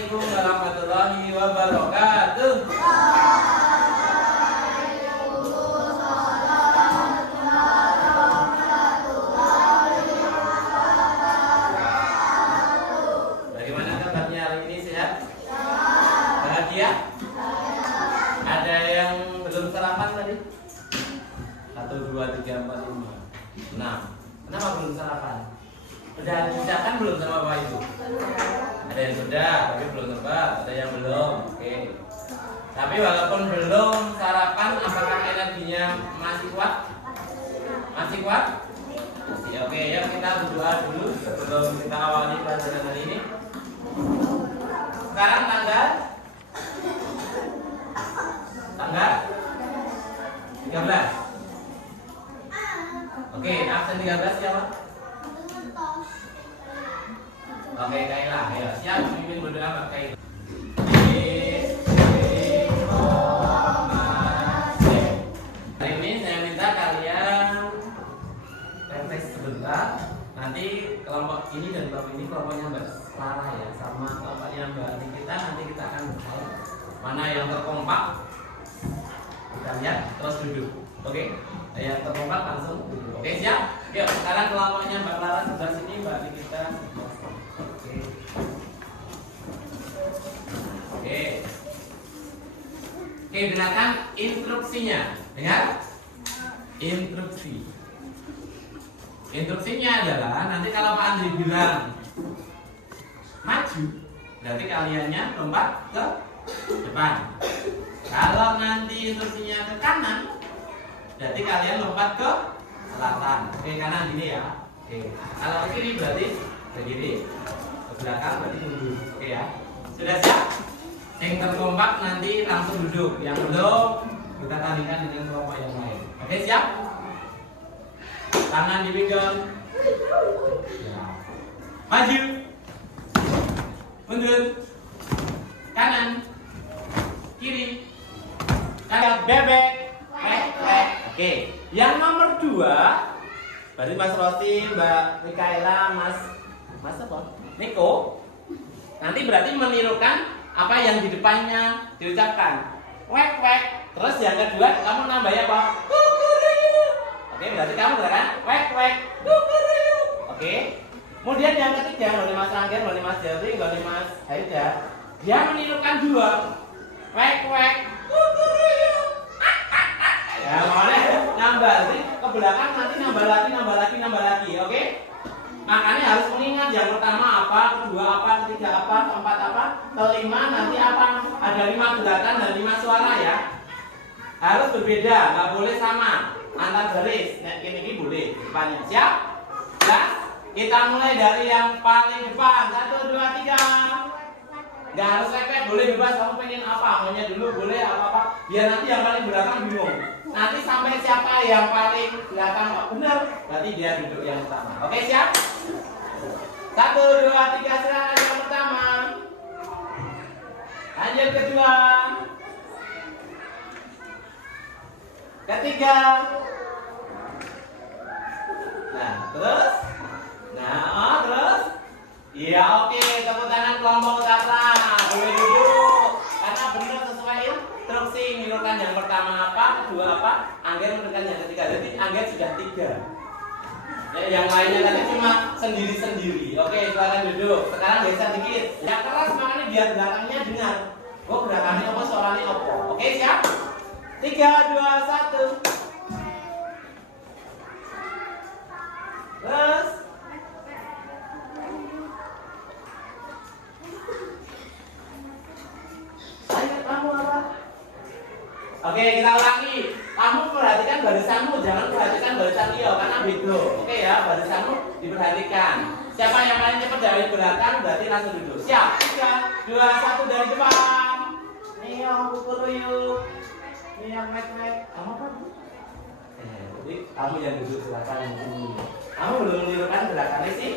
Assalamualaikum warahmatullahi wabarakatuh. Bagaimana kabarnya hari ini, sehat? Bahagia? Ada yang belum sarapan tadi? 1, 2, 3, 4, 5, 6. Kenapa belum sarapan? Udah dipisahkan belum sama Bapak Ibu? Ada yang sudah, tapi belum sempat. Ada yang belum. Oke. Tapi walaupun belum sarapan, apakah energinya masih kuat? Masih kuat? Masih. Oke, ya kita berdoa dulu sebelum kita awali pelajaran hari ini. Sekarang tanggal 13. Oke, absen 13 siapa? Oke, Kayla, ayo siap memimpin berdoa Mbak Kayla. Hari ini saya minta kalian refresh sebentar. Nanti kelompok ini dan kelompok ini kelompoknya Mbak Clara ya, sama kelompoknya Mbak Nikita. Nanti kita akan tahu mana yang terkompak. Kita lihat terus duduk. Oke, yang terkompak langsung duduk. Oke, siap? Yuk, sekarang kelompoknya Mbak Clara sebelah sini, Mbak Nikita. Oke, dengarkan instruksinya. Dengar? Instruksi. Instruksinya adalah nanti kalau Pak Andri bilang maju, berarti kaliannya lompat ke depan. Kalau nanti instruksinya ke kanan, berarti kalian lompat ke selatan. Oke, kanan gini ya. Oke. Kalau ke kiri berarti ke kiri. Ke belakang berarti mundur. Oke ya. Sudah siap? Yang terkompak nanti langsung duduk. Yang belum kita tandingkan dengan kelompok yang lain. Oke, siap? Tangan dipinggang. Ya. Maju. Mundur. Kanan. Kiri. Kanan bebek. Oke. Yang nomor 2 berarti Mas Rosti, Mbak Mikaela, Mas apa? Niko. Nanti berarti menirukan apa yang di depannya diucapkan. Wek wek. Terus yang kedua kamu nambahnya apa? Kukuriu. Oke, berarti kamu gerakan wek wek. Kukuriu. Oke. Kemudian yang ketiga, boleh Mas Rangger, boleh Mas Jerry, boleh Mas Haida. Dia menirukan 2. Wek wek. Kukuriu. Ya, boleh nambah. Jadi ke belakang nanti nambah lagi. Oke? Makanya harus mengingat yang pertama apa, kedua apa, ketiga apa, keempat apa, kelima nanti apa. Ada 5 gerakan dan 5 suara ya. Harus berbeda, nggak boleh sama antar baris. Nah, ini boleh depannya. Siap? Ya? Kita mulai dari yang paling depan. 1, 2, 3. Nggak harus repet, boleh bebas. Kamu pengen apa? Maunya dulu boleh apa-apa. Biar nanti yang paling belakang bingung. Nanti sampai siapa yang paling belakang benar, berarti dia duduk yang pertama. Oke, siap? 1, 2, 3, silakan yang pertama. Lanjut kedua. Ketiga. Nah, terus? Terus? Iya, oke. Tepuk tangan kelompok utara. Boleh duduk. Karena benar sesuai instruksi. Menirukan yang pertama apa, kedua apa, Angger menirukan yang ketiga. Jadi Angger sudah 3. Ya, yang lainnya tadi cuma sendiri-sendiri. Oke, silakan duduk. Sekarang geser dikit. Yang keras makanya biar belakangnya dengar. Oh, gerakannya apa, suaranya apa. Oke, siap? 3, 2, 1. Terus. Ayo, kamu apa? Oke, kita ulangi. Kamu perhatikan barisanmu, jangan perhatikan barisan Leo karena beda. Oke ya, barisanmu diperhatikan. Siapa yang paling cepat dari belakang berarti langsung duduk. Siap? 3, 2, 1 dari depan. Nih yang pukul yuk. Nih yang mek. Kamu apa? Jadi kamu yang duduk silakan ini. Kamu belum menirukan gerakannya sih?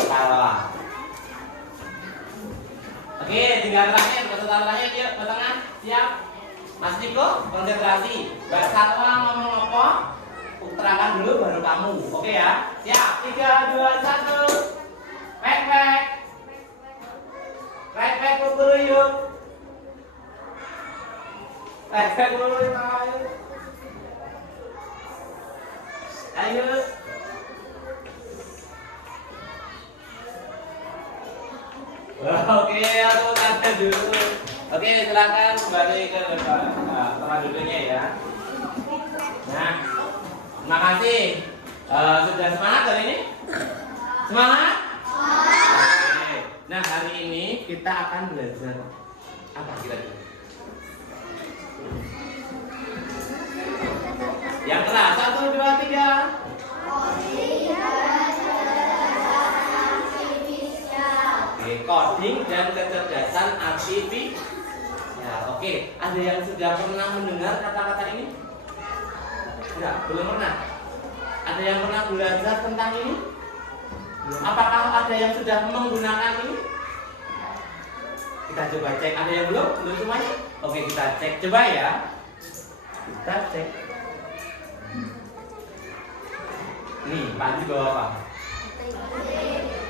Salah. Oke, tinggal terakhir, terakhir yuk, ke tengah. Siap? Mas Niko, konsentrasi. Mbak Salwa ngomong apa? Utarakan dulu baru kamu. Oke ya? Siap? 3, 2, 1. Pek. pukul yuk. Pukul ayo. Ayo. Oke, aku tanya dulu. Oke, silakan kembali ke depan tempat duduknya ya. Nah, terima kasih. Sudah semangat hari ini? Semangat? Oke. Nah, hari ini kita akan belajar apa kira-kira? Yang keras 1, 2, 3. Coding dan kecerdasan artifisial. Oke, ada yang sudah pernah mendengar kata-kata ini? Tidak, belum pernah. Ada yang pernah belajar tentang ini? Apakah ada yang sudah menggunakan ini? Kita coba cek. Ada yang belum? Belum semuanya? Oke, kita cek. Coba ya. Kita cek. Nih, Pak Andi bawa apa?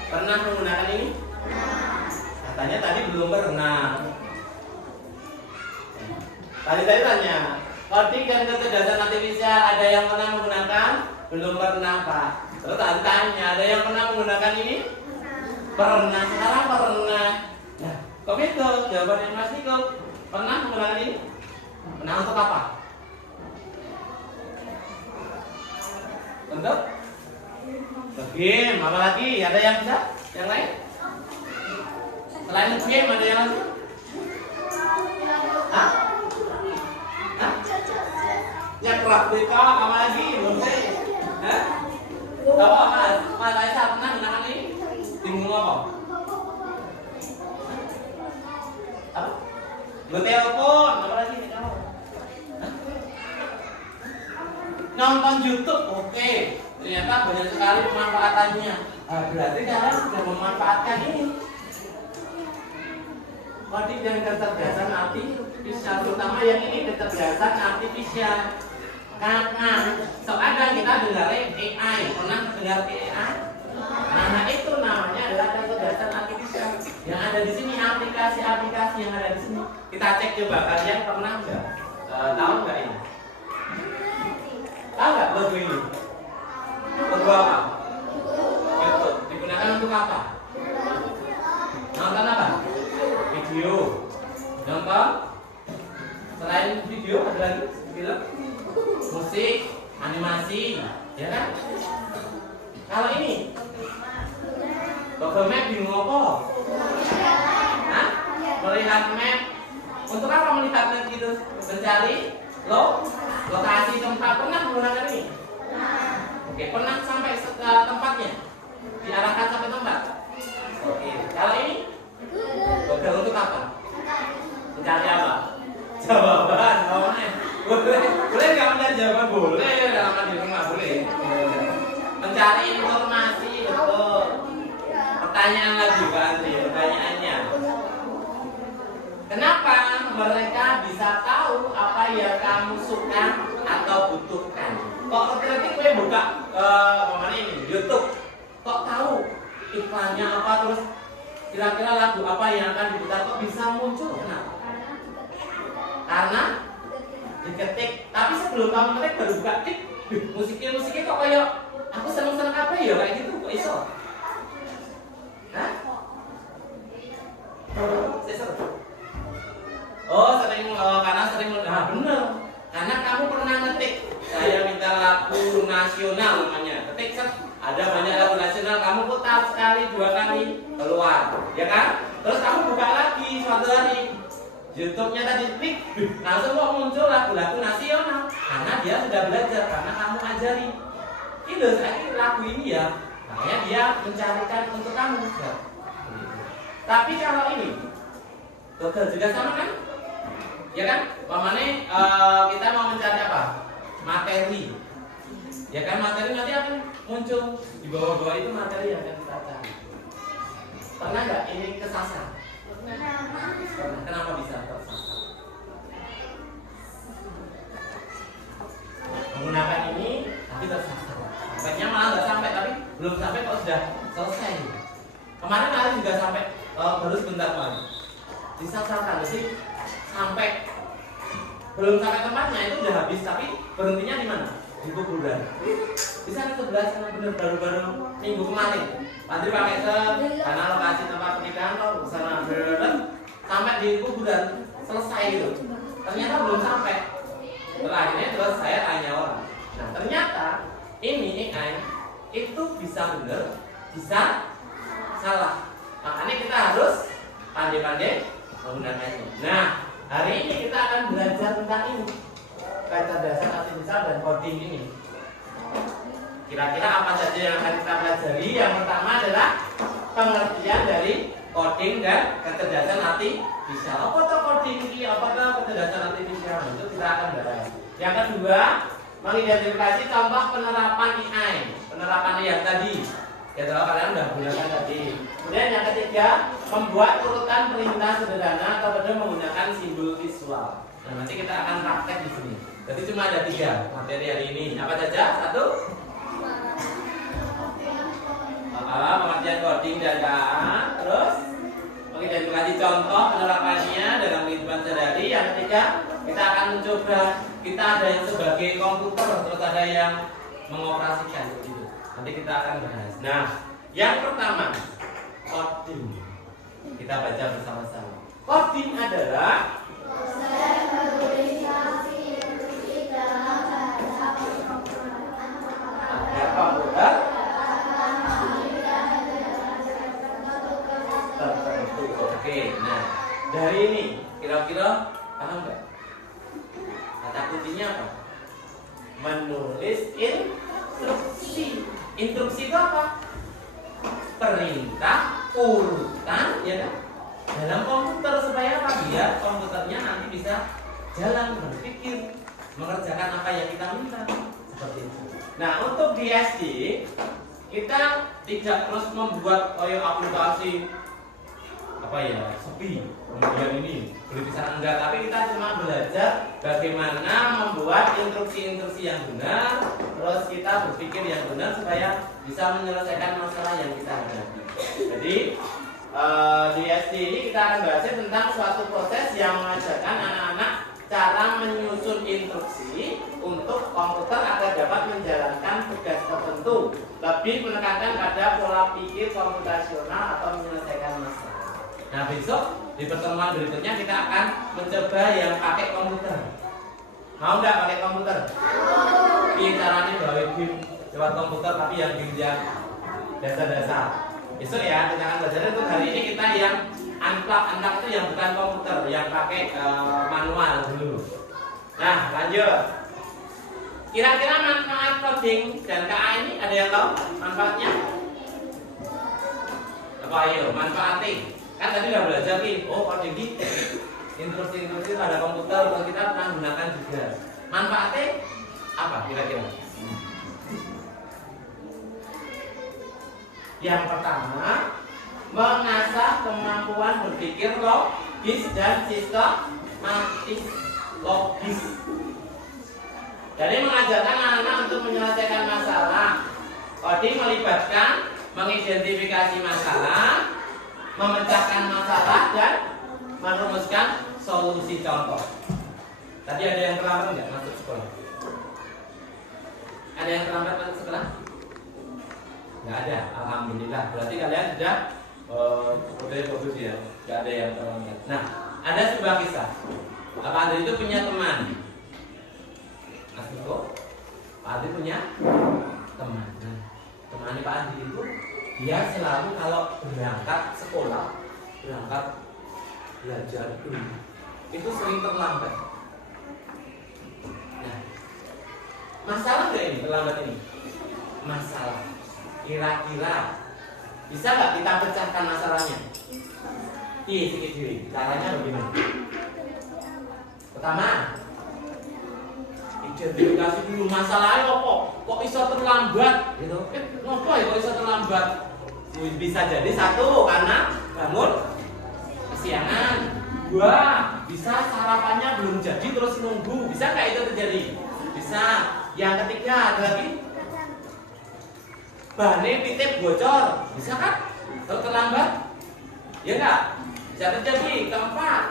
Pernah menggunakan ini? Katanya tadi belum pernah. Tadi saya tanya, coding dan kecerdasan artifisial ada yang pernah menggunakan? Belum pernah, Pak. Terus tadi tanya, ada yang pernah menggunakan ini? Pernah. Sekarang pernah. Nah, kok itu jawabannya Mas Niko? Pernah menggunakan ini? Pernah untuk apa? Untuk game. Apa lagi? Ada yang bisa? Yang lain? Selain game ada yang lain? Hah? Hah? Nyekrok kita apa lagi? Boleh? Hah? Apa mas? Mas Aisyah pernah menggunakan ini? Bingung apa? Apa? Gue telepon, apa lagi nih kamu? Hah? Nonton YouTube, oke. Ternyata banyak sekali pemanfaatannya. Berarti kalian sudah memanfaatkan ini. Coding dan kecerdasan artifisial, terutama yang ini kecerdasan artifisial. Karena soalnya kita dengar AI, pernah dengar AI? Nah itu namanya adalah kecerdasan artifisial. Yang ada di sini aplikasi-aplikasi yang ada di sini. Kita cek coba, kalian pernah nggak? Tahu nggak ini? Tahu nggak logo ini? Logo apa? YouTube. Digunakan untuk apa? Nonton apa? Video. Nonton. Selain video ada lagi film, musik, animasi, ya kan? Kalau ini Google Map bingung apa? Hah? Melihat map. Untuk apa melihat map gitu? Mencari lokasi tempat. Pernah menggunakan ini? Oke, pernah sampai ke tempatnya? Diarahkan sampai tempat? Oke, kalau ini? Google untuk apa? Mencari apa? Jawaban, boleh nggak mencari jawaban? Boleh, dalam di rumah boleh. Mencari informasi, betul. Pertanyaan lagi Pak Andri, pertanyaannya. Kenapa mereka bisa tahu apa yang kamu suka atau butuhkan? Kok ketika gue buka mana ini YouTube, kok tahu iklannya apa, terus kira-kira lagu apa yang akan diputar, kok bisa muncul? Kenapa? Karena diketik, tapi sebelum kamu ketik baru buka tik, musiknya kok kayak aku seneng apa ya kayak gitu, kok iso? Hah? Oh sering, karena sering, nah bener, karena kamu pernah ngetik, saya minta lagu nasional namanya, ketik kan, ada banyak lagu nasional, kamu putar sekali, 2 kali, keluar, ya kan? Terus kamu buka lagi suatu hari, YouTube-nya tadi klik, langsung kok muncul lagu-lagu nasional, karena dia sudah belajar, karena kamu ajari. Ini lagu ini ya, makanya dia mencarikan untuk kamu. Ya. Tapi kalau ini, Google juga sama kan? Ya kan? Mamane kita mau mencari apa? Materi. Ya kan, materi nanti akan muncul di bawah-bawah itu materi yang akan kita cari. Pernah nggak ini kesasar? Pernah. Kenapa bisa tersasar? Menggunakan ini tapi tersasar. Sampainya malah nggak sampai, tapi belum sampai kok sudah selesai. Kemarin juga sampai baru sebentar kemarin. disasarkan, jadi sampai belum sampai tempatnya itu udah habis, tapi berhentinya di mana? Di kuburan. Di sana sebelah sana bener baru-baru minggu kemarin. Padri pakai karena lokasi tempat pernikahan lo sana bener sampai di kuburan selesai gitu. Ternyata belum sampai. Terakhirnya terus saya tanya orang. Nah ternyata ini AI itu bisa bener, bisa salah. Makanya kita harus pandai-pandai menggunakannya. Nah hari ini kita akan belajar tentang ini, kecerdasan artifisial dan coding ini. Kira-kira apa saja yang akan kita pelajari? Yang pertama adalah pengertian dari coding dan kecerdasan artifisial. Apa itu coding ini? Apa itu kecerdasan artifisial? Itu kita akan bahas. Yang kedua, mengidentifikasi contoh penerapan AI, penerapan yang tadi. Ya kalau kalian sudah gunakan tadi. Kemudian yang ketiga, membuat urutan perintah sederhana atau menggunakan simbol visual. Nah, nanti kita akan praktek di sini. Jadi cuma ada 3 materi hari ini. Apa saja? 1. Pengertian coding dan KA. Terus mengidentifikasi contoh penerapannya dalam kehidupan sehari-hari. Yang ketiga, kita akan mencoba. Kita ada yang sebagai komputer, terus ada yang mengoperasikan. Nanti kita akan bahas. Nah, yang pertama, coding. Kita baca bersama-sama. Coding adalah proses menulisasi instruksi dalam bahasa pemrograman agar komputer tertentu. Oke, nah dari ini kira-kira paham nggak? Kata kuncinya apa? Menulis instruksi. Instruksi itu apa? Perintah, urutan, ya kan? Dalam komputer supaya apa? Biar komputernya nanti bisa jalan, berpikir, mengerjakan apa yang kita minta. Seperti itu. Nah, untuk di SD kita tidak terus membuat aplikasi apa ya, sepi, kemudian ini berpisah enggak, tapi kita cuma belajar bagaimana membuat instruksi-instruksi yang benar, terus kita berpikir yang benar supaya bisa menyelesaikan masalah yang kita hadapi. Jadi di SD ini kita akan bahas tentang suatu proses yang mengajarkan anak-anak cara menyusun instruksi untuk komputer agar dapat menjalankan tugas tertentu, lebih menekankan pada pola pikir komputasional atau menyelesaikan masalah. Nah besok di pertemuan berikutnya kita akan mencoba yang pakai komputer. Mau nggak pakai komputer? Ini caranya bawa game lewat komputer, tapi yang game yang dasar-dasar. Besok ya kita akan belajar. Untuk hari ini kita yang unplug itu yang bukan komputer, yang pakai manual dulu. Nah lanjut. Kira-kira manfaat coding dan KA ini ada yang tahu manfaatnya? Apa ayo manfaatnya? Kan tadi udah belajar nih, coding ini instruksi-instruksi pada komputer kita pernah gunakan juga. Manfaatnya apa kira-kira? Yang pertama, mengasah kemampuan berpikir logis dan sistematis logis. Jadi mengajarkan anak-anak untuk menyelesaikan masalah. Coding melibatkan mengidentifikasi masalah, memecahkan masalah dan merumuskan solusi contoh. Tadi ada yang terlambat nggak masuk sekolah? Ada yang terlambat masuk sekolah? Nggak ada, alhamdulillah. Berarti kalian sudah udah bagus ya, nggak ada yang terlambat. Nah, ada sebuah kisah. Pak Andri itu punya teman. Mas Niko, Pak Andri punya teman. Nah, temannya Pak Andri itu dia selalu kalau berangkat sekolah, berangkat belajar dulu, itu sering terlambat. Nah, masalah nggak ini terlambat ini? Masalah. Kira-kira bisa nggak kita pecahkan masalahnya? Iya, sedikit diri. Caranya bagaimana? Pertama, identifikasi dulu masalahnya apa? Kok bisa terlambat? Gitu. Kenapa ya kok bisa terlambat? Bisa jadi 1 karena bangun kesiangan, 2 bisa sarapannya belum jadi terus nunggu. Bisa nggak itu terjadi? Bisa. Yang ketiga ada lagi, bahannya titip bocor. Bisa kan? Kalau terlambat? Ya nggak? bisa terjadi. Keempat,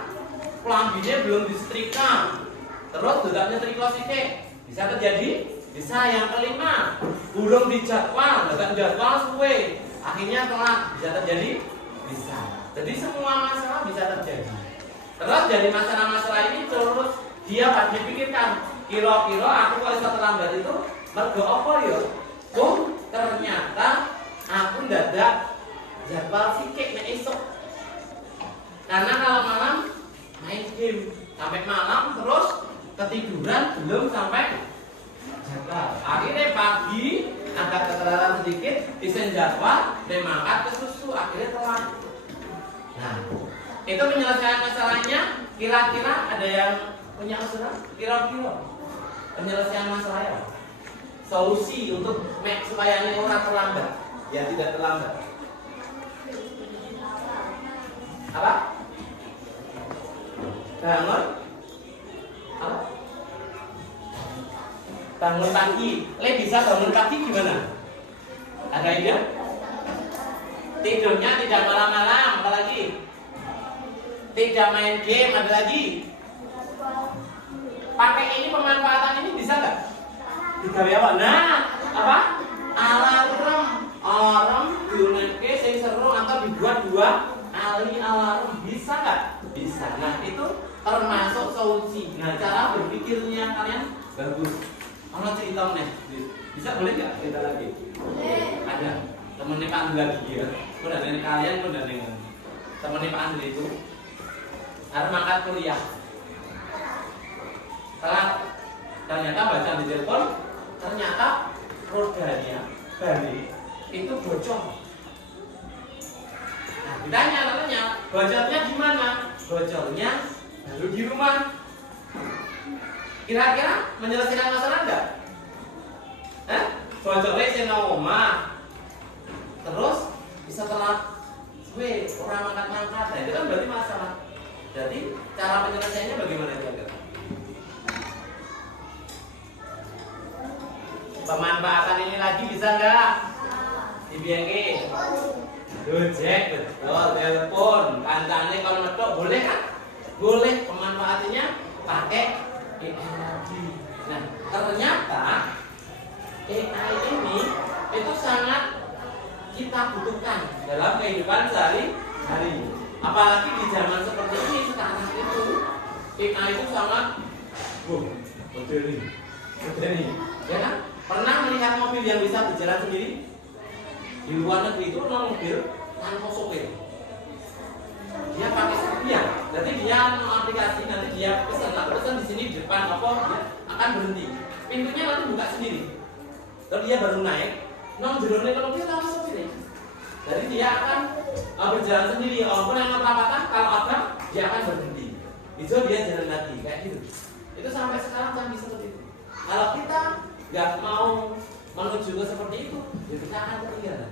kelambinya belum disetrika, terus dodaknya triklosike, bisa terjadi. Bisa. Yang kelima, belum dijadwal, dadak jadwal suwe, akhirnya telat, bisa terjadi. Bisa. Jadi semua masalah bisa terjadi. Terus dari masalah-masalah ini terus dia pasti pikirkan, kira-kira aku kok bisa terlambat itu mergo apa ya? Ternyata aku dadak jadwal sikik nek esok. Karena kalau malam main game sampai malam terus ketiduran belum sampai jadwal. Akhirnya pagi agak keteteran sedikit, isen jadwal, dia mangkat ke susu, akhirnya telat. Nah, itu menyelesaikan masalahnya. Kira-kira ada yang punya usul? Kira-kira penyelesaian masalahnya, solusi untuk supaya ini orang terlambat, ya tidak terlambat. Apa? Bangun? Apa? Bangun pagi. Bisa bangun pagi gimana? Ada ide? Tidurnya tidak malam-malam, apa lagi? Tidak main game, ada lagi? Pakai ini pemanfaatan ini bisa nggak? Digawe apa? Nah, apa? Alarm diuneke sing seru atau dibuat dua kali alarm, bisa nggak? Bisa. Nah, itu termasuk solusi. Nah, cara berpikirnya kalian bagus. Kalau cerita nih, bisa boleh nggak cerita lagi? Boleh. Ada temennya Pak Andri lagi ya. Udah dari kalian udah dengar. Temennya Pak Andri itu harus mangkat kuliah. Telat. Ternyata baca di telepon, ternyata rodanya balik itu bocor. Nah, ditanya namanya, bocornya gimana? Bocornya baru di rumah. Kira-kira menyelesaikan masalah enggak? Bocornya sing nang omah. Terus bisa telat. Orang angkat-angkat. Nah, itu kan berarti masalah. Jadi cara penyelesaiannya bagaimana kira-kira? Pemanfaatan ini lagi bisa enggak? Dibiayai. Gojek, betul, telepon, kancane kalau medok boleh kan? Boleh, pemanfaatannya pakai AI. Nah, ternyata AI ini itu sangat kita butuhkan dalam kehidupan sehari-hari. Apalagi di zaman seperti ini sekarang itu AI itu sangat modern, ya kan? Pernah melihat mobil yang bisa berjalan sendiri? Di luar negeri itu mobil tanpa sopir. Dia pakai setia. Jadi dia aplikasi, nanti dia pesan di sini di depan apa dia akan berhenti. Pintunya nanti buka sendiri. Lalu dia baru naik. Nong jerone kalau dia tanpa sopir. Jadi dia akan berjalan sendiri. Walaupun yang perapatan kalau ada dia akan berhenti. Itu dia jalan lagi kayak gitu. Itu sampai sekarang canggih seperti itu. Kalau kita nggak mau menuju ke seperti itu, ya kita akan ketinggalan.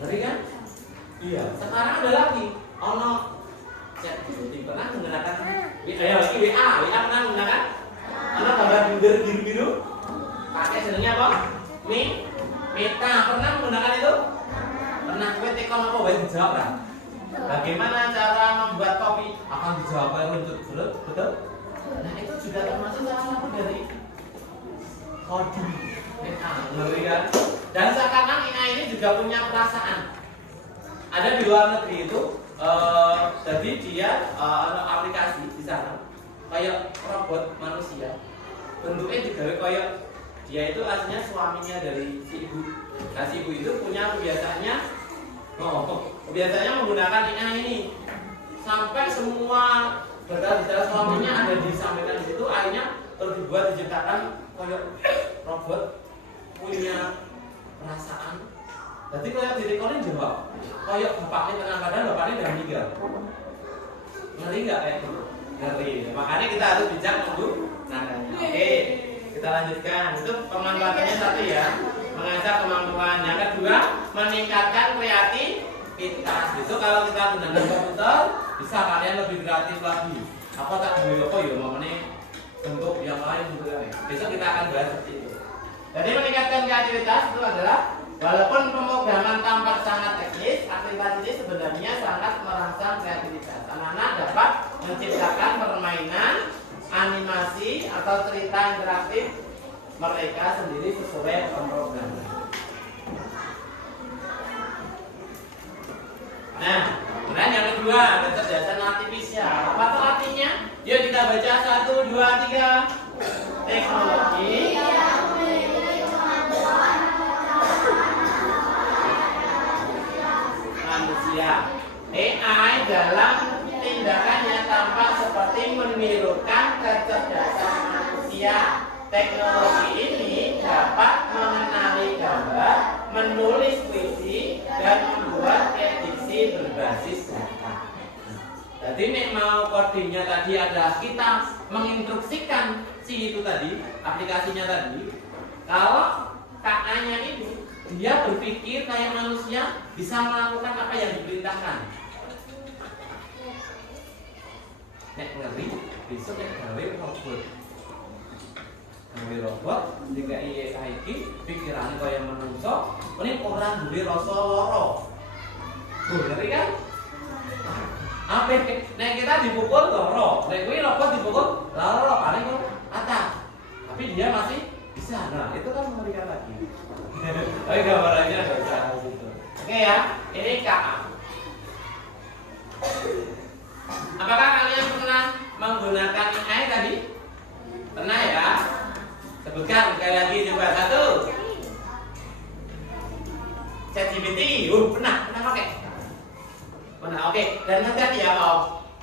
Ngeri kan? Iya. Sekarang ada lagi, ono chat pernah menggunakan WA pernah menggunakan? Ono gambar bunder biru-biru. Pakai senengnya apa? Meta pernah menggunakan itu? Pernah kowe tekon apa wae dijawab kan? Bagaimana cara membuat kopi? Akan dijawab betul? Nah, itu juga termasuk salah satu dari coding AI, ngeri kan? Dan sekarang AI ini juga punya perasaan. Ada di luar negeri itu, jadi dia ada aplikasi di sana, kayak robot manusia. Bentuknya digawe kayak dia itu aslinya suaminya dari si ibu. Nah, si ibu itu punya kebiasaannya menggunakan AI ini sampai semua data suaminya ada disampaikan di situ. Akhirnya terbuat diciptakan kayak robot punya perasaan. Jadi kayak direkodin jawab. Kayak bapaknya kadang-kadang bapaknya udah meninggal. Ngeri nggak kayak gitu? Ngeri. Makanya kita harus bijak menggunakannya. Oke, kita lanjutkan. Itu pemanfaatannya satu ya, mengasah kemampuan. Yang kedua, meningkatkan kreativitas. Itu kalau kita gunakan komputer, bisa kalian lebih kreatif lagi. Apa tak boleh apa ya, makanya bentuk yang lain juga. Besok kita akan bahas seperti itu. Jadi meningkatkan kreativitas itu adalah walaupun pemrograman tampak sangat teknis, aktivitas ini sebenarnya sangat merangsang kreativitas. Anak-anak dapat menciptakan permainan, animasi atau cerita interaktif mereka sendiri sesuai program. Nah, kemudian yang kedua, kecerdasan artifisial. Apa tuh artinya? Yuk kita baca 1, 2, 3. Teknologi manusia. AI dalam tindakannya tampak seperti menirukan kecerdasan manusia. Teknologi ini dapat mengenali gambar, menulis puisi, dan membuat edisi berbasis data. Jadi nek mau kodingnya tadi adalah kita menginstruksikan si itu tadi, aplikasinya tadi. Kalau KA-nya ini dia berpikir kayak manusia, bisa melakukan apa yang diperintahkan. Nek ngerti, besok nek gawe robot. Gawe robot jika AI iki pikirannya kayak manusia, ini orang duwe rasa lara. Ngerti kan? Apa nek kita dipukul lara, nek kuwi robot dipukul lara paling kok atap. Tapi dia masih bisa. Nah, itu kan mengerikan lagi. Tapi gambarannya ada usaha situ. Oke ya, ini KA. Apakah kalian pernah menggunakan AI tadi? Pernah ya? Sebutkan sekali lagi coba 1. ChatGPT, pernah pakai? Pernah, oke. Dan hati-hati ya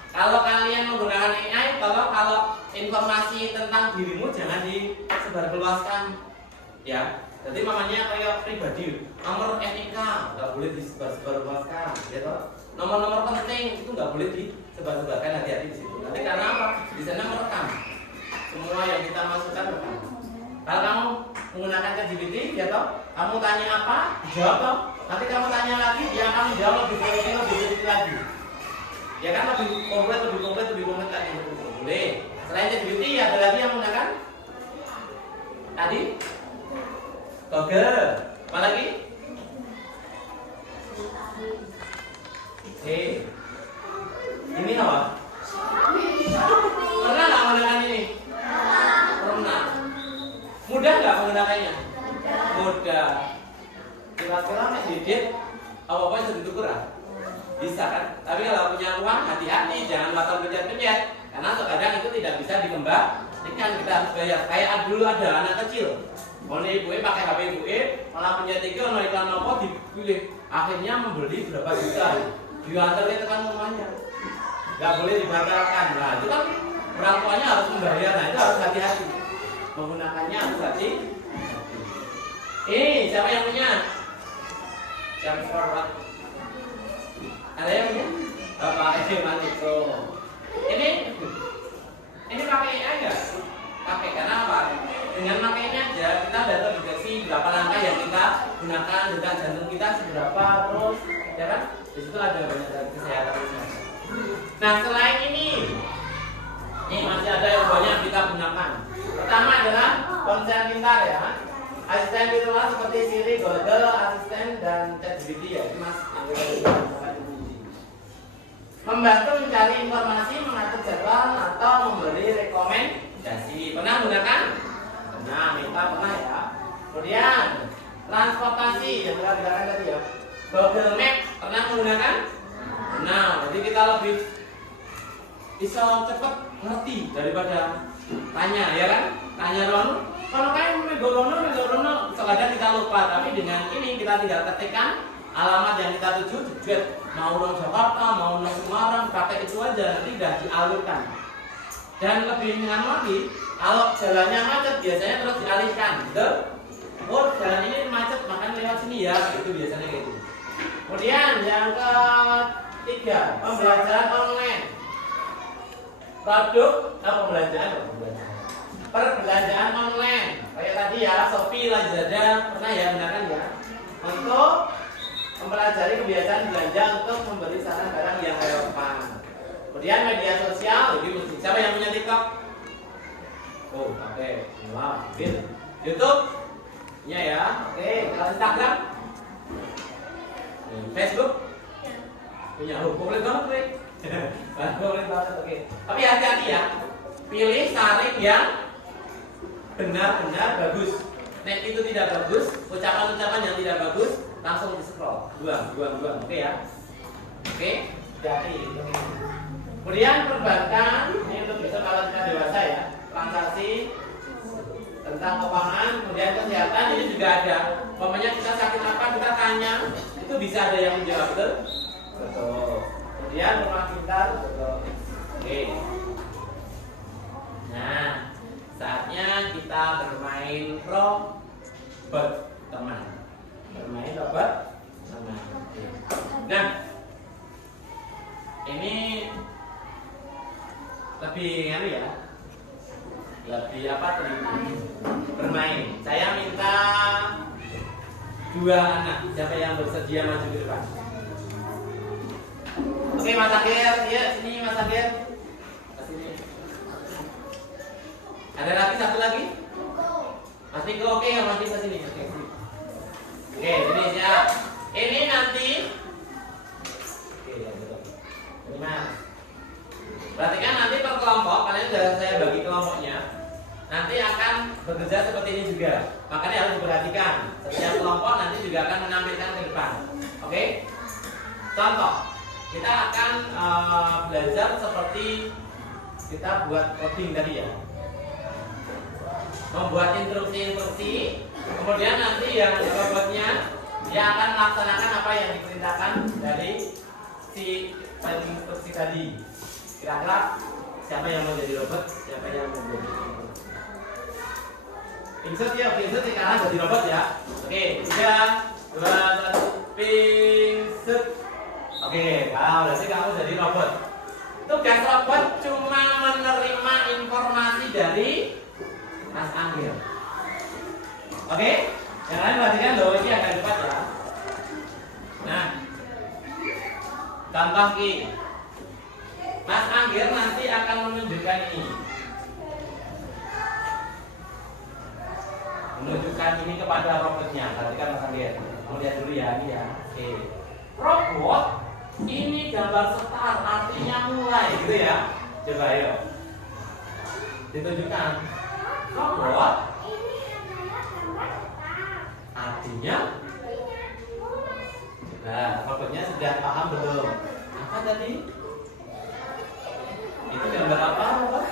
kalau kalian menggunakan AI, kalau informasi tentang dirimu jangan disebarluaskan, ya. Jadi mamanya kayak pribadi, nomor NIK nggak boleh disebarluaskan, gitu. Nomor-nomor penting itu nggak boleh disebarluaskan, hati-hati di situ. Nanti karena apa? Di sana merekam semua yang kita masukkan rekam. Kalau kamu menggunakan ChatGPT, ya toh, kamu tanya apa, dijawab toh. Nanti kamu tanya lagi, dia akan menjawab lebih teliti lagi. Ya kan lebih komplit lagi. Boleh. Selain ChatGPT, ada lagi yang menggunakan tadi Google. Apa lagi? Ini apa? Pernah nggak menggunakan ini? Pernah. Mudah nggak menggunakannya? Mudah. Kira-kira nek didit apa-apa bisa ditukar? Bisa kan? Tapi kalau punya uang hati-hati, jangan makan pencet-pencet. Karena terkadang itu tidak bisa dikembalikan, kita harus bayar. Kayak dulu ada anak kecil, oleh ibu pakai HP ibu malah pencet tiga, mau iklan apa dipilih. Akhirnya membeli berapa juta, diantar ke tekan rumahnya. Nggak boleh dibatalkan. Nah itu kan orang tuanya harus membayar. Nah itu harus hati-hati. Menggunakannya harus hati. Siapa yang punya? Jam forward. Ada yang punya? Bapak Evan itu. Ini pakai AI nggak? Pakai, karena apa? Dengan makainya aja kita udah terdeteksi berapa langkah yang kita gunakan, detak jantung kita seberapa, terus ya kan? Di situ ada banyak dari kesehatan. Nah selain ini masih ada yang banyak kita gunakan. Pertama adalah ponsel pintar ya. Asisten virtual seperti Siri, Google, Asisten, dan ChatGPT ya. Ini mas membantu mencari informasi, mengatur jadwal, atau memberi rekomendasi. Pernah menggunakan? Nah, minta pernah ya. Kemudian transportasi yang kita gunakan tadi ya. Google Maps pernah menggunakan? Nah, jadi kita lebih bisa cepat ngerti daripada tanya, ya kan? Tanya dong. Kalau kayak megorono, sekadar kita lupa. Tapi dengan ini kita tinggal ketikkan alamat yang kita tuju, jejet. Mau nang Jakarta, mau nang Semarang, pakai itu aja, nanti sudah dialurkan. Dan lebih dengan lagi, kalau jalannya macet biasanya terus dialihkan, gitu. Oh, jalan ini macet, makanya lewat sini ya, itu biasanya gitu. Kemudian yang ketiga, pembelajaran online. Perbelanjaan online. Kayak tadi ya, Shopee, Lazada, pernah ya gunakan ya. Untuk mempelajari kebiasaan belanja untuk membeli saran barang yang relevan. Kemudian media sosial, siapa yang punya TikTok? Oh, oke. Wow, YouTube? Ya. Oke, kalau Instagram? Facebook? Punya komplit banget, Bre. Komplit banget, oke. Tapi hati-hati ya. Pilih saring yang benar-benar bagus. Nek itu tidak bagus, ucapan-ucapan yang tidak bagus langsung di scroll. Buang. Oke ya. Oke, hati-hati. Kemudian perbankan, ini untuk bisa kalau kita dewasa ya. Transaksi tentang keuangan, kemudian kesehatan ini juga ada. Pokoknya kita sakit apa kita tanya, itu bisa ada yang menjawab, betul? Betul. Kemudian rumah pintar, betul. Oke. Nah, saatnya kita bermain robot, teman. Bermain robot, teman. Oke. Nah, ini lebih ngeri ya. Lebih apa tadi? Bermain. Saya minta 2 anak. Siapa yang bersedia maju ke depan? Oke, Mas Agir, ya sini Mas Agir. Sini. Ada lagi satu lagi? Mas Niko, oke, Mas Niko sini. Oke, ini siap. Ini nanti. Oke, ya betul. Ini Mas. Perhatikan nanti per kelompok, kalian sudah saya bagi kelompoknya. Nanti akan bekerja seperti ini juga. Makanya harus diperhatikan. Setiap kelompok nanti juga akan menampilkan ke depan. Oke? Contoh, kita akan belajar seperti kita buat coding tadi ya. Membuat instruksi-instruksi. Kemudian nanti yang robotnya dia akan melaksanakan apa yang diperintahkan dari si instruksi tadi. Kira-kira siapa yang mau jadi robot, siapa yang mau jadi robot. Insert ya, insert sekarang jadi robot ya. Oke, 3, 2, 1, insert. Oke, kalau berarti kamu jadi robot. Tugas robot cuma menerima informasi dari Mas Anggil. Oke, yang lain perhatikan loh, ini agak cepat ya. Nah, contoh ki. Mas Anggir nanti akan menunjukkan ini. Menunjukkan ini kepada robotnya. Perhatikan Mas Anggir. Kamu lihat dulu ya, ini ya. Oke. Robot ini gambar start, artinya mulai, gitu ya. Coba ayo. Ditunjukkan. Robot artinya. Nah, robotnya sudah paham belum? Apa tadi? Itu gambar apa, robot?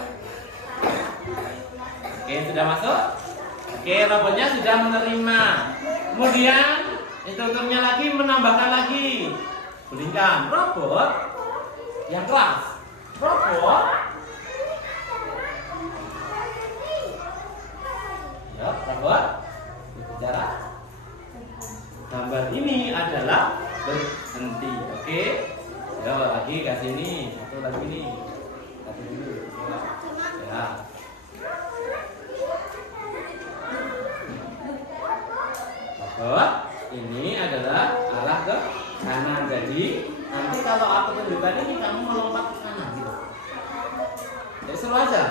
Oke, sudah masuk? Oke, robotnya sudah menerima. Kemudian instrukturnya lagi menambahkan lagi. Gulingkan robot yang kelas. Robot. Ya, robot. Bicara. Gambar ini adalah berhenti. Oke. Ya, lagi ke sini. Satu lagi nih. Satu dulu. Ya. Robot ini adalah arah ke kanan. Jadi nanti kalau aku tunjukkan ini kamu melompat ke kanan gitu. Jadi seru aja.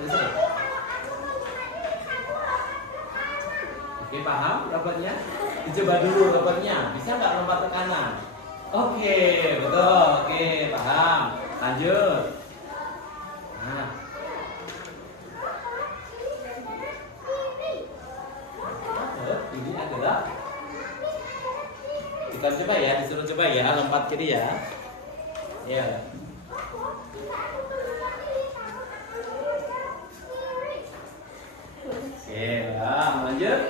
Jadi seru. Oke, paham robotnya? Dicoba dulu robotnya. Bisa nggak lompat ke kanan? Oke, betul. Oke, paham. Lanjut. Nah. Ini adalah kita coba ya, disuruh coba ya, lompat kiri ya. Ya. Oke, ya, lanjut.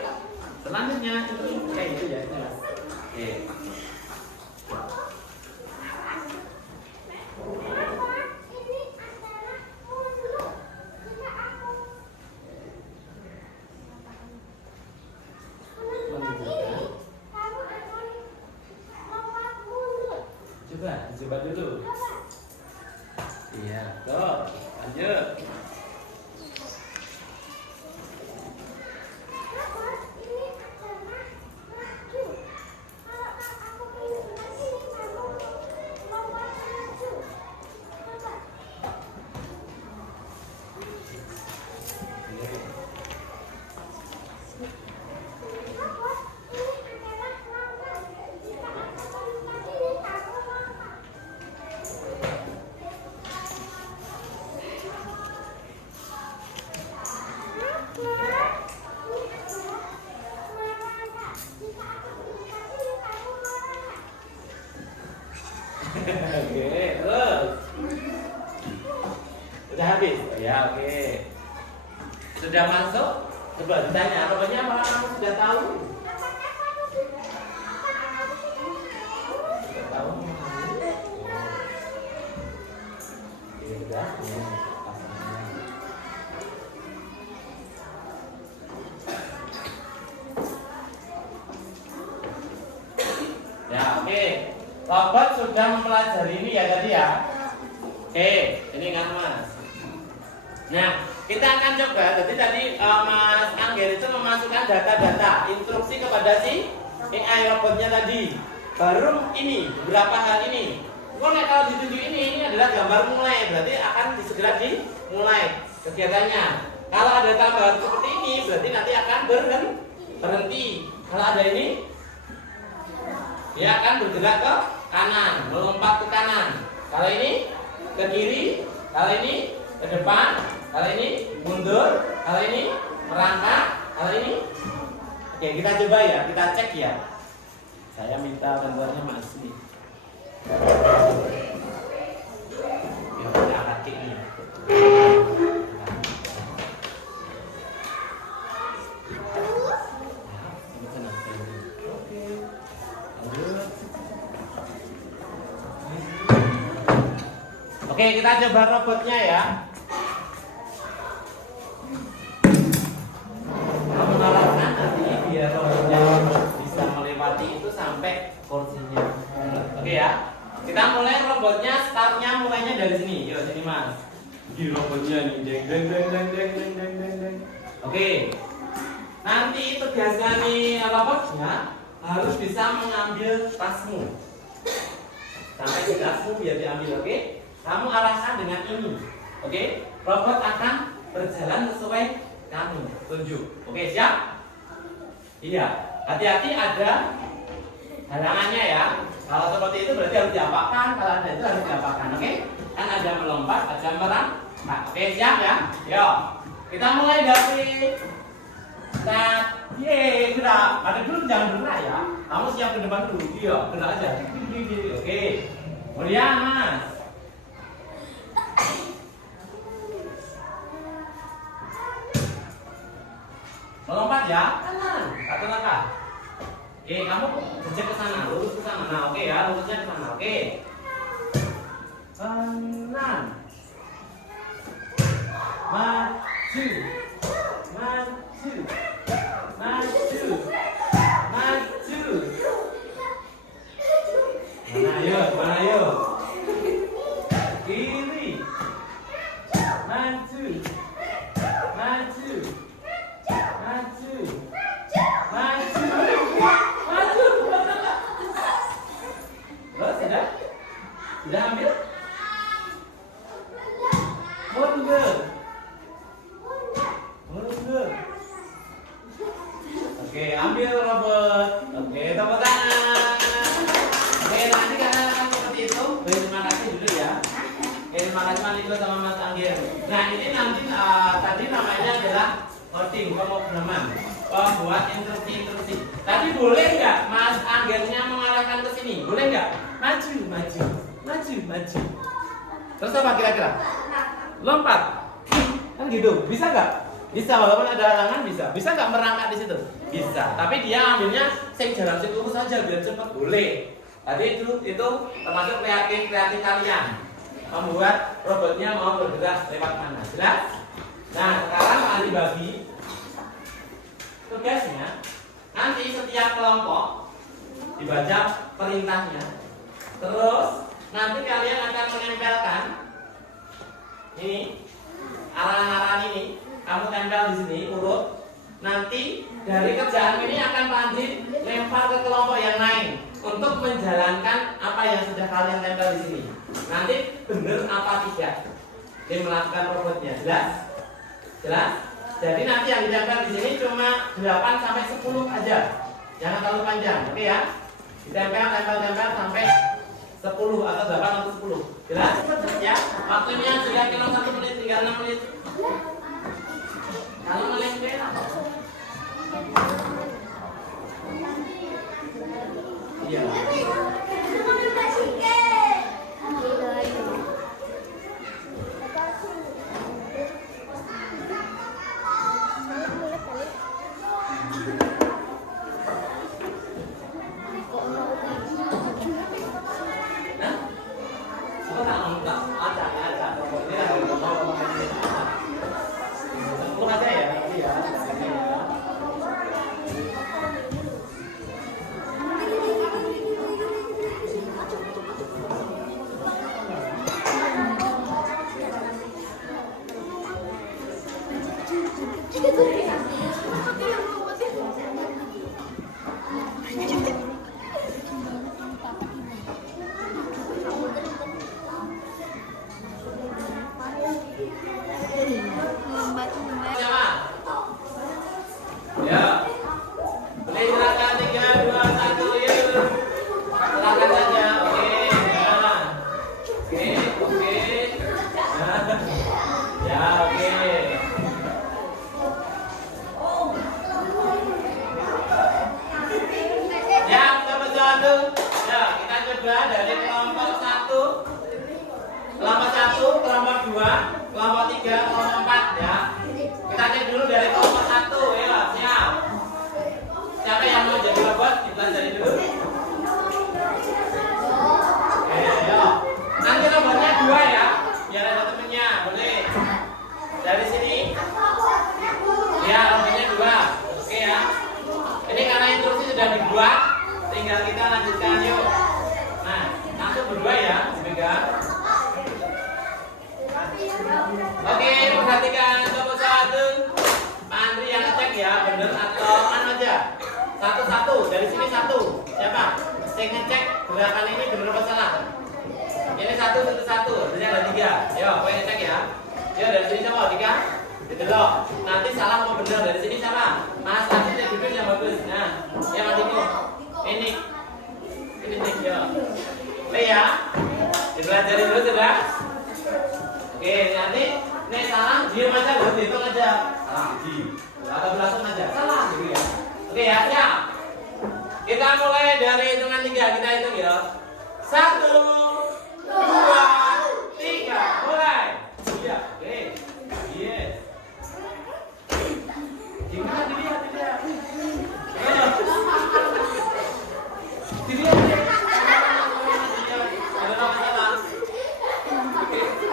Selanjutnya itu kayak gitu ya, itu Mas. Oke. Coba dulu. Iya, tuh. Lanjut. habis. Ya, oke. Sudah masuk? Coba ditanya, robotnya apakah kamu sudah tahu? Sudah tahu? Ini sudah. Ya, oke. Robot sudah mempelajari ini ya tadi ya. Oke, ini kan Mas. Nah, kita akan coba. Jadi tadi Mas Angger itu memasukkan data-data instruksi kepada si AI robotnya tadi. Baru ini beberapa hal ini. Kalau ditunjuk ini adalah gambar mulai, berarti akan segera dimulai kegiatannya. Kalau ada tambahan seperti ini, berarti nanti akan berhenti. Kalau ada ini, dia akan bergerak ke kanan, melompat ke kanan. Kalau ini ke kiri, kalau ini ke depan, kalau ini mundur, kalau ini merangkak, kalau ini. Oke, kita coba ya, kita cek ya. Saya minta bantuannya Mas nih. Ya, kita angkat ini. Oke, kita coba robotnya ya. Kamu arahkan nanti biar robotnya bisa melewati itu sampai kursinya. Oke ya. Kita mulai robotnya, startnya mulainya dari sini. Yuk sini Mas. Di robotnya nih, deng deng deng deng deng deng deng deng deng. Oke. Nanti tugasnya nih robotnya harus bisa mengambil tasmu. Sampai di tasmu biar diambil, oke? Kamu arahkan dengan ini, oke? Robot akan berjalan sesuai kamu tunjuk, oke? Siap? Iya. Hati-hati ada halangannya ya. Kalau seperti itu berarti harus diapakan. Kalau ada itu harus diapakan, oke? Kan ada melompat, ada merangkak. Oke, siap ya? Yuk, kita mulai dari start. Yeay, gerak. Ada dulu jangan gerak ya. Kamu siap ke depan dulu. Iya, gerak aja. Oke. Kemudian Mas. Melompat ya, kanan, satu langkah. Oke, kamu jejak ke sana, lurus ke sana. Nah, oke ya, lurusnya ke sana. Oke. Kanan. Maju. Maju. Maju. Maju. Mana yuk? Kiri. Maju. Maju. Maju. Maju. Maju. Terus sudah? Sudah ambil? Mundur. Mundur. Oke, ambil robot. Oke, tepuk tangan. Oke, nanti karena akan seperti itu. Terima kasih dulu ya. Oke, terima kasih Mas Niko sama Mas Angger. Nah, ini nanti tadi namanya adalah coding, pemrograman, pembuat instruksi. Tapi boleh nggak Mas Anggernya mengarahkan ke sini? Boleh nggak? Maju, maju, maju, maju. Terus apa kira-kira? Lompat. Kan gitu. Bisa nggak? Bisa, walaupun ada halangan bisa. Bisa nggak merangkak di situ? Bisa. Tapi dia ambilnya sing jalan sing lurus saja biar cepat. Boleh. Tadi itu termasuk kreatif kalian. Membuat robotnya mau bergerak lewat mana. Jelas? Nah, sekarang ahli bagi tugasnya nanti setiap kelompok dibaca perintahnya. Terus nanti kalian akan menempelkan ini arahan-arahan ini. Kamu tempel di sini urut. Nanti dari kerjaan ini akan Pak Andri lempar ke kelompok yang lain untuk menjalankan apa yang sudah kalian tempel di sini. Nanti benar apa tidak dia melakukan robotnya. Jelas? Jelas? Jadi nanti yang ditempel di sini cuma 8 sampai 10 aja. Jangan terlalu panjang, oke ya? Ditempel sampai 10 atau 8 atau 10. Jelas? Cepet ya. Waktunya sudah kilo 1 menit, tinggal 6 menit. Kalau melempar apa? Iya. sudah dari kelompok 1, kelompok 1, kelompok 2, kelompok 3, kelompok 4 ya. Kita cek dulu dari kelompok 1, ya, siap. Siapa yang mau jadi robot? Dipelajari dulu. Oke, ayo. Nanti robotnya 2 ya, biar ada temennya, boleh. Dari sini. Ya, robotnya 2. Oke ya. Ini karena instruksi sudah dibuat, tinggal kita lanjutkan yuk. Nah, langsung berdua ya, pegang. Oke, perhatikan kelompok 1. Pak Andri yang ngecek ya, bener atau anu aja. Satu-satu, dari sini 1. Siapa? Saya ngecek gerakan ini bener apa salah? Ini 1-1-1, artinya ada 3. Yo, gue ngecek ya. Yo, dari sini siapa? 3. Gitu loh. Nanti salah mau bener, dari sini siapa? Mas Adi cek duduk yang bagus. Nah, ya Mas Diko. Ini cek yo. Oke ya. Dipelajari dulu sudah. Oke, nanti ini salah diam aja, belum hitung aja. Salah diam. Atau langsung aja. Salah gitu ya. Oke ya, siap. Kita mulai dari hitungan 3, kita hitung ya. 1, 2, 3, mulai. Iya, oke. Yes. Gimana dilihat?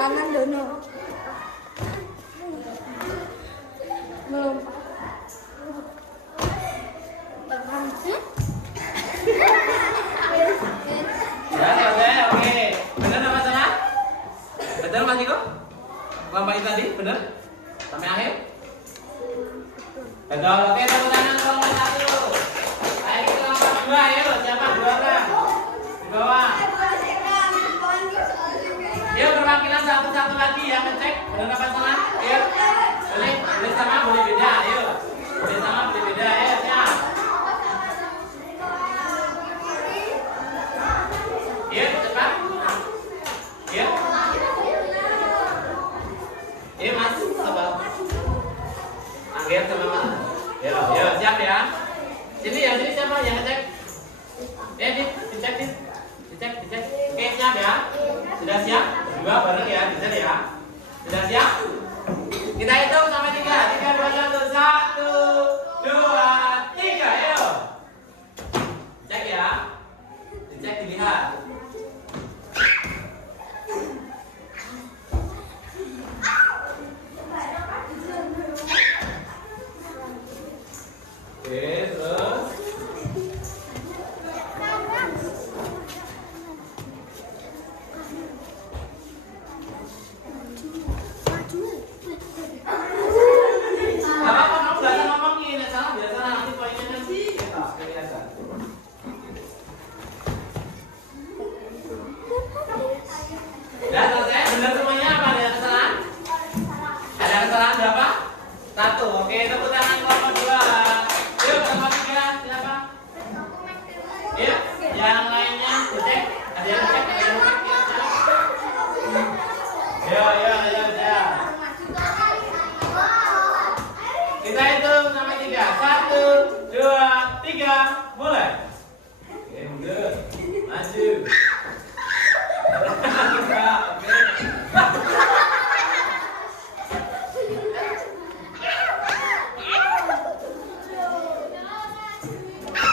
Kanan dono. Belum. Ya, selesai. Oke. Benar apa salah? Betul Mas Iko? Kelompok itu tadi, benar? Sampai akhir? Betul. Oke, tepuk tangan kelompok 1. Ayo kelompok 2 ya, siapa 2 orang? Di bawah. Yuk perwakilan satu-satu lagi ya, ngecek benar apa salah? Yuk. Boleh sama, boleh beda. Yuk. Boleh sama, boleh beda. Ayo, siap. Yuk, cepat. Yuk. Yuk, Mas. Sabar. Angger sama Mas. Yuk, siap ya. Sini ya, sini siapa yang ngecek? Ya, dicek. Oke, siap ya. Sudah siap? Berdua bareng ya, bisa ya. Sudah siap? Kita hitung sampai 3. 3, 2, 1. 1, 2, 3. Ayo. Cek ya. Dicek, dilihat. Oke, terus. Apa-apa, kamu belajar ngomongin, ya salah biasa nanti poinnya nanti. Biasa. Ya, selesai. Benar semuanya apa? Ada kesalahan? Ada kesalahan berapa? 1. Oke, tepuk tangan kelompok 2. Yuk, kelompok 3 siapa? Yuk, yang lainnya cek. Ada yang cek, ada yang cek. Yo. Kita hitung sampai 3. 1, 2, 3, mulai. Oke, mundur. Maju.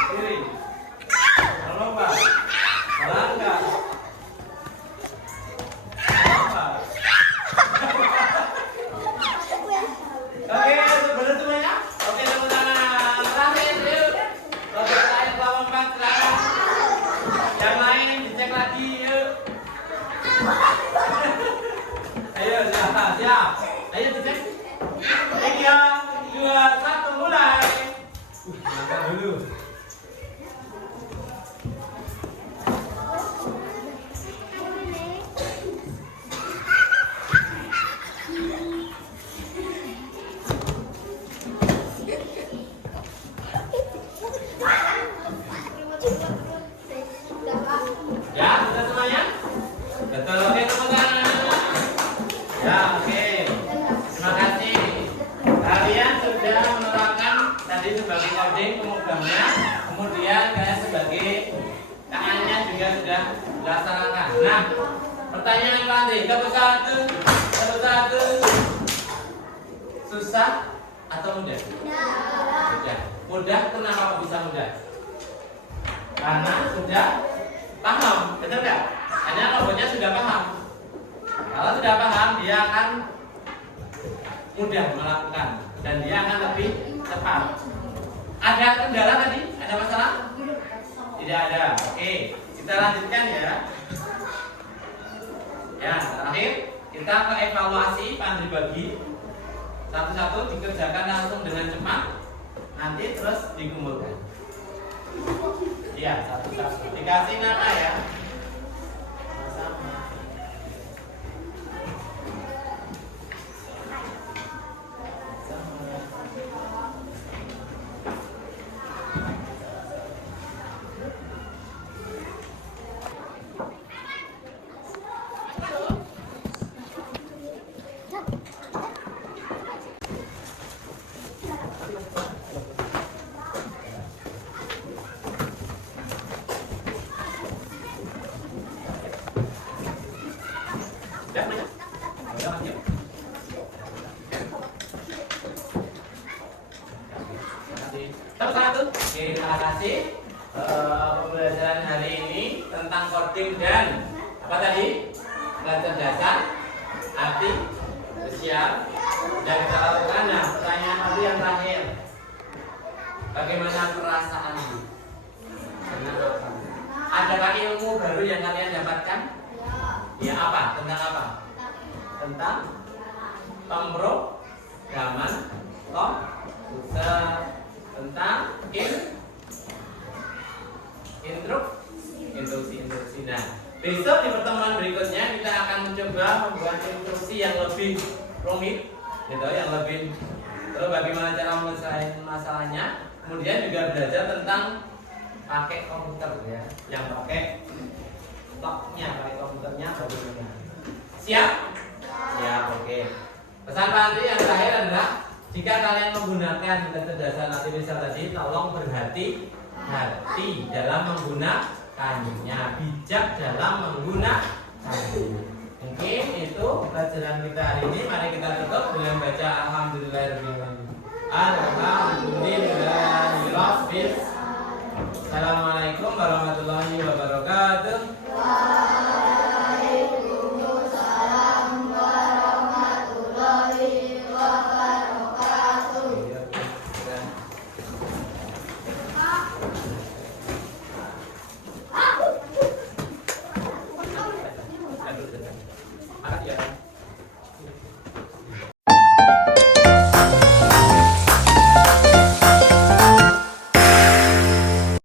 Kiri. Lompat. Langkah. Lompat. Oke, benar semuanya? Oke, tepuk tangan. Terakhir, yuk. Robot lain kelompok 4, silakan. Yang lain dicek lagi, yuk. Ayo, siap. Ayo dicek. 3, 2, 1, mulai. Langkah dulu. Ya, sudah semuanya? Betul, oke, tepuk tangan. Ya, oke. Terima kasih. Kalian sudah menerapkan tadi sebagai coding pemugangnya, kemudian kalian sebagai tangannya juga sudah laksanakan. Nah, pertanyaan Pak Andri, satu, susah atau mudah? Mudah. Mudah, kenapa kok bisa mudah? Karena sudah paham, betul nggak? Hanya robotnya sudah paham. Kalau sudah paham, dia akan mudah melakukan dan dia akan lebih cepat. Ada kendala tadi? Ada masalah? Tidak ada. Oke, kita lanjutkan ya. Ya, terakhir kita ke evaluasi. Pak Andri bagi satu-satu, dikerjakan langsung dengan cepat. Nanti terus dikumpulkan. Iya, satu-satu. Dikasih nama ya. Satu. Oke, terima kasih. Pembelajaran hari ini tentang coding dan apa tadi? Kecerdasan artifisial. Dan kita lakukan. Nah, pertanyaan tadi yang terakhir. Bagaimana perasaanmu? Adakah ilmu baru yang kalian dapatkan? Ya, apa? Tentang apa? Tentang pemrograman komputer, tentang instruksi. Nah, besok di pertemuan berikutnya kita akan mencoba membuat instruksi yang lebih rumit, gitu, yang lebih terus bagaimana cara menyelesaikan masalahnya. Kemudian juga belajar tentang pakai komputer ya, yang pakai stoknya, pakai komputernya bagaimana. Siap? Siap, oke. Pesan Pak Andri yang terakhir adalah jika kalian menggunakan kecerdasan artifisial tadi, tolong berhati-hati dalam menggunakannya, bijak dalam menggunakannya. Mungkin itu pelajaran kita hari ini. Mari kita tutup dengan baca alhamdulillahirobbilalamin.